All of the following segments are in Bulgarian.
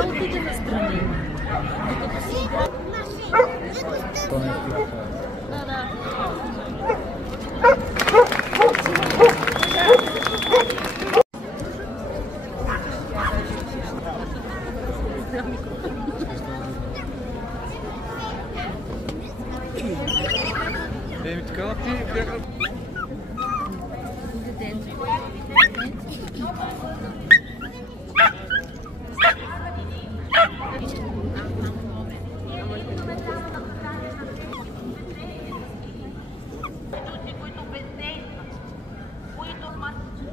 отиде настрани. Докато си игра. Да, да. Еми така ти бяха... които бездействат, които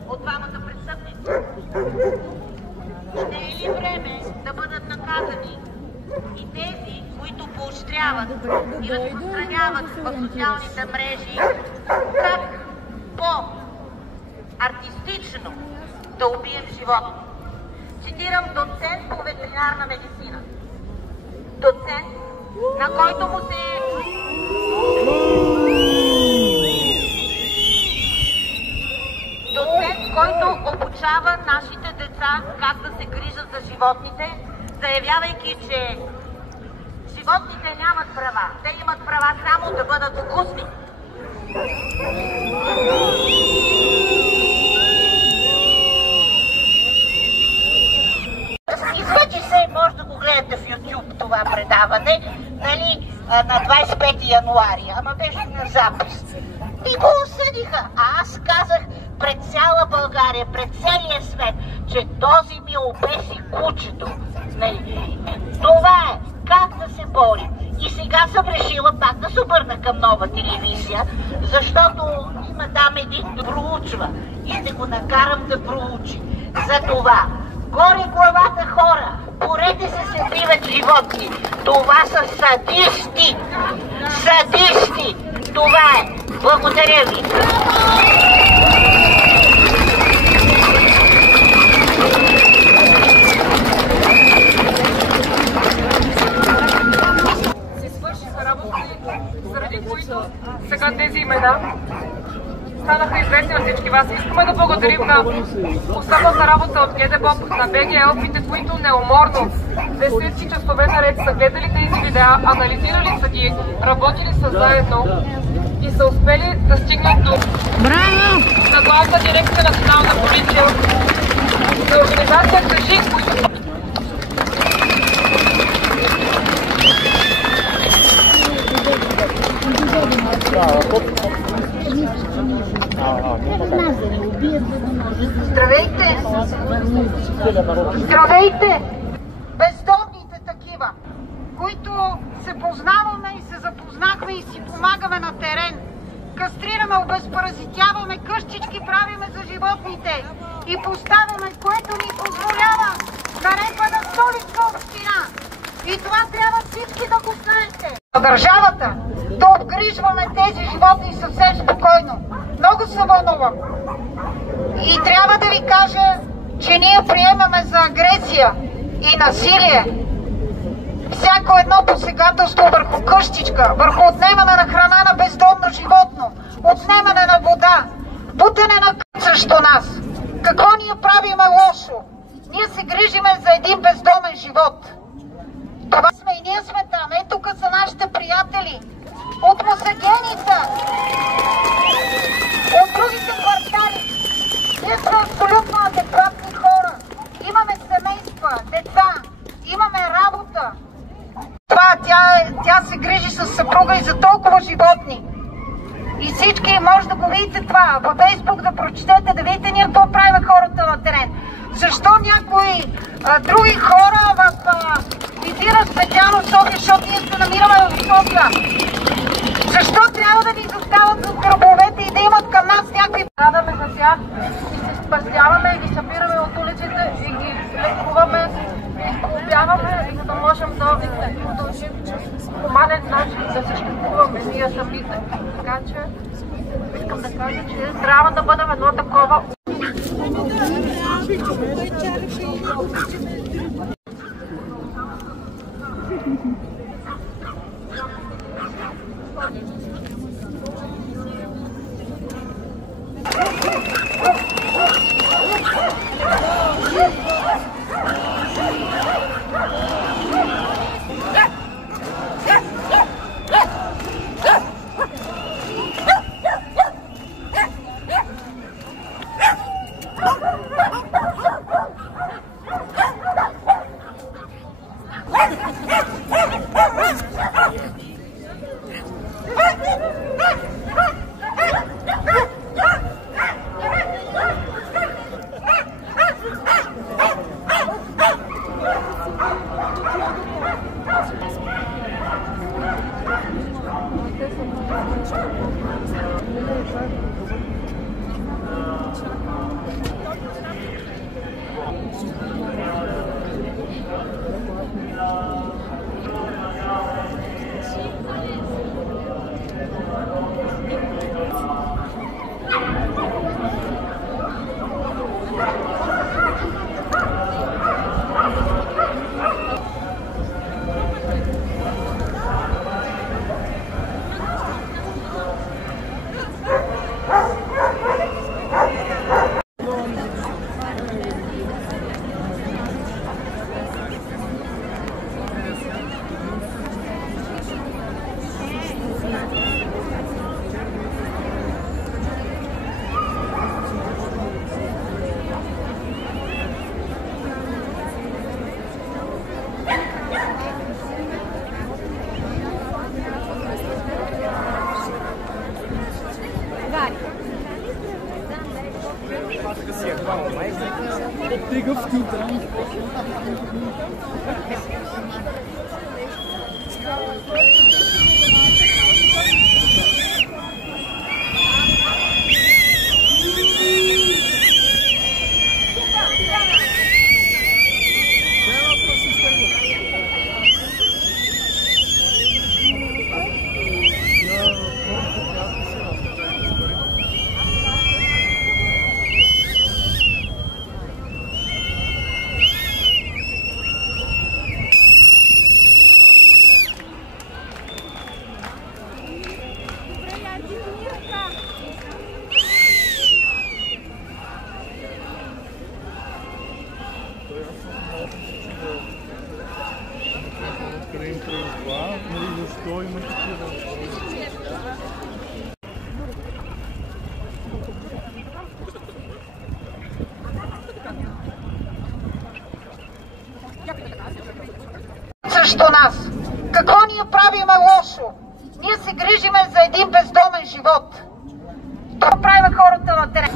от двамата престъпници. Не е ли време да бъдат наказани и тези, които поощряват и разпространяват в социалните мрежи как по-артистично да убием животни? Цитирам доцент по ветеринарна медицина. Доцент, на който му се който обучава нашите деца как да се грижат за животните, заявявайки, че животните нямат права. Те имат права само да бъдат вкусни. Излъчи се, може да го гледате в YouTube това предаване, нали, на 25 януари, ама беше на запис. И го осъдиха. А аз казах пред цяла България, пред целия свет, че този ми обеси кучето. Това е как да се борим. И сега съм решила пак да се обърна към Нова телевизия, защото има там един да проучва и ще го накарам да проучи. За това, горе главата хора, борете се биват животни. Това са садисти. Садисти. Това е. Благодаря ви. Си свършиха работи, заради които сега тези имена станаха известни от всички вас. Искаме да благодарим на особната работа от ГДБОП, на БГ-елфите, които неуморно десетки часове наред са гледали тези видеа, анализирали са ги, работили са заедно и са успели да стигнат до на Главна дирекция Национална полиция, на организация Кажи, които... Здравейте! Здравейте! Бездомните такива, които се познаваме и се запознахме и си помагаме на терен. Кастрираме, обезпаразитяваме, къщички правиме за животните и поставяме, което ни позволява наредба на Столична община. И това трябва всички да го знаете. Държавата да обгрижваме тези животни съвсем спокойно. Много се вълнувам. И трябва да ви кажа, че ние приемаме за агресия и насилие всяко едно посегателство върху къщичка, върху отнемане на храна на бездомно животно, отнемане на вода, бутане на къщ срещу нас. Какво ние правиме лошо? Ние се грижиме за един бездомен живот. Това сме и ние сме там. Ето тук са нашите приятели от Мусагеница, от другите квартали. Ние сме абсолютно адекватни хора. Имаме семейства, деца, имаме работа. Това, тя се грижи с съпруга и за толкова животни. И всички може да го видите това. Във Фейсбук да прочетете, да видите ние какво правим хората на терен. Защо някои други хора визират специално София, защото ние се намираме в София? Защо трябва да ни застават с гробовете и да имат към нас някакви... Радаме за тях и се спасяваме и ги събираме от улиците и ги лекуваме и сглобяваме, за да можем да продължим по хуманен начин да съществуваме ние самите. Така че искам да кажа, че трябва да бъдем едно такова. Защо има такива? Срещу нас. Какво ние правиме лошо? Ние се грижиме за един бездомен живот. Това правиме хората на терен.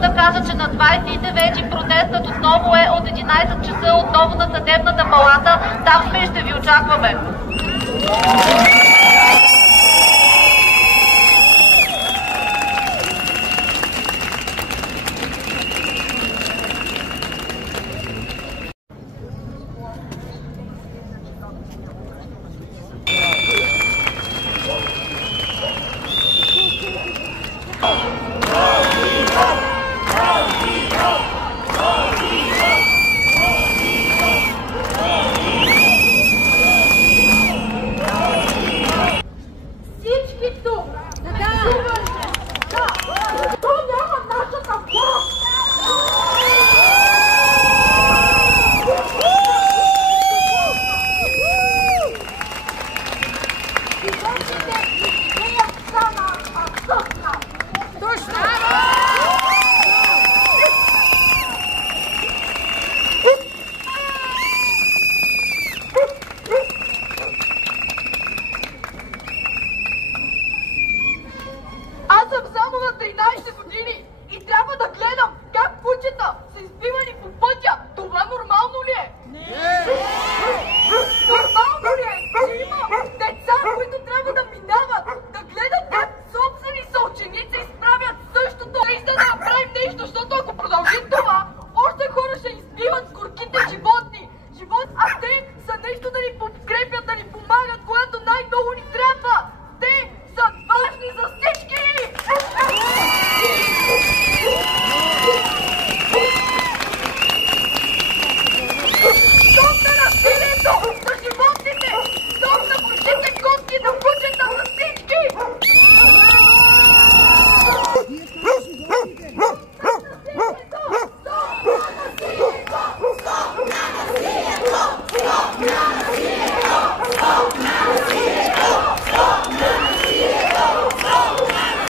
Да кажа, че на 29 протестът отново е от 11 часа, отново на съдебната палата. Там сме и ще ви очакваме.